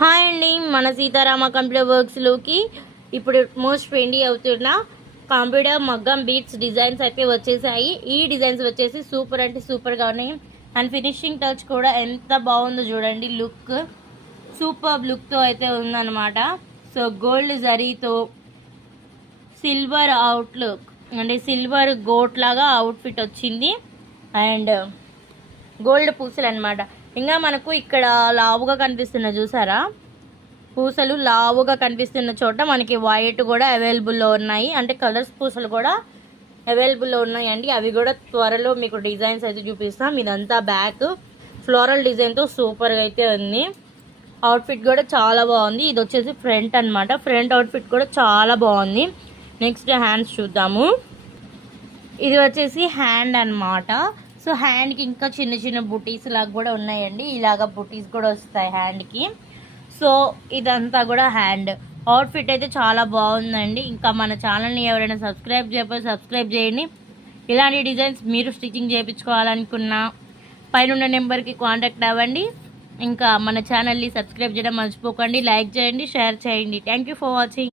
Hi అండి, మన Sitarama computer వర్క్స్లోకి ఇప్పుడు మోస్ట్ ట్రెండీ అవుతున్న కంప్యూటర్ మగ్గం బీట్స్ డిజైన్స్ అయితే వచ్చేసాయి. ఈ డిజైన్స్ వచ్చేసి సూపర్ అంటే సూపర్గా ఉన్నాయి. అండ్ ఫినిషింగ్ టచ్ కూడా ఎంత బాగుందో చూడండి. లుక్ సూపర్ లుక్తో అయితే ఉందన్నమాట. సో గోల్డ్ జరీతో సిల్వర్ అవుట్లుక్ అంటే సిల్వర్ గోట్ లాగా అవుట్ఫిట్ వచ్చింది. అండ్ గోల్డ్ పూసలు అనమాట. ఇంకా మనకు ఇక్కడ లావుగా కనిపిస్తున్న చూసారా, పూసలు లావుగా కనిపిస్తున్న చోట మనకి వైట్ కూడా అవైలబుల్లో ఉన్నాయి. అంటే కలర్స్ పూసలు కూడా అవైలబుల్లో ఉన్నాయండి. అవి కూడా త్వరలో మీకు డిజైన్స్ అయితే చూపిస్తాం. ఇదంతా బ్యాక్ ఫ్లోరల్ డిజైన్తో సూపర్గా అయితే ఉంది. అవుట్ఫిట్ కూడా చాలా బాగుంది. ఇది వచ్చేసి ఫ్రంట్ అనమాట. ఫ్రంట్ అవుట్ఫిట్ కూడా చాలా బాగుంది. నెక్స్ట్ హ్యాండ్స్ చూద్దాము. ఇది వచ్చేసి హ్యాండ్ అనమాట. సో హ్యాండ్కి ఇంకా చిన్న చిన్న బుటీస్ లాగా కూడా ఉన్నాయండి. ఇలాగ బుటీస్ కూడా వస్తాయి హ్యాండ్కి. సో ఇదంతా కూడా హ్యాండ్ అవుట్ఫిట్ అయితే చాలా బాగుందండి. ఇంకా మన ఛానల్ని ఎవరైనా సబ్స్క్రైబ్ చేయకపోతే సబ్స్క్రైబ్ చేయండి. ఇలాంటి డిజైన్స్ మీరు స్టిచ్చింగ్ చేయించుకోవాలనుకున్నా పైన నెంబర్కి కాంటాక్ట్ అవ్వండి. ఇంకా మన ఛానల్ని సబ్స్క్రైబ్ చేయడం మర్చిపోకండి. లైక్ చేయండి, షేర్ చేయండి. Thank you for watching.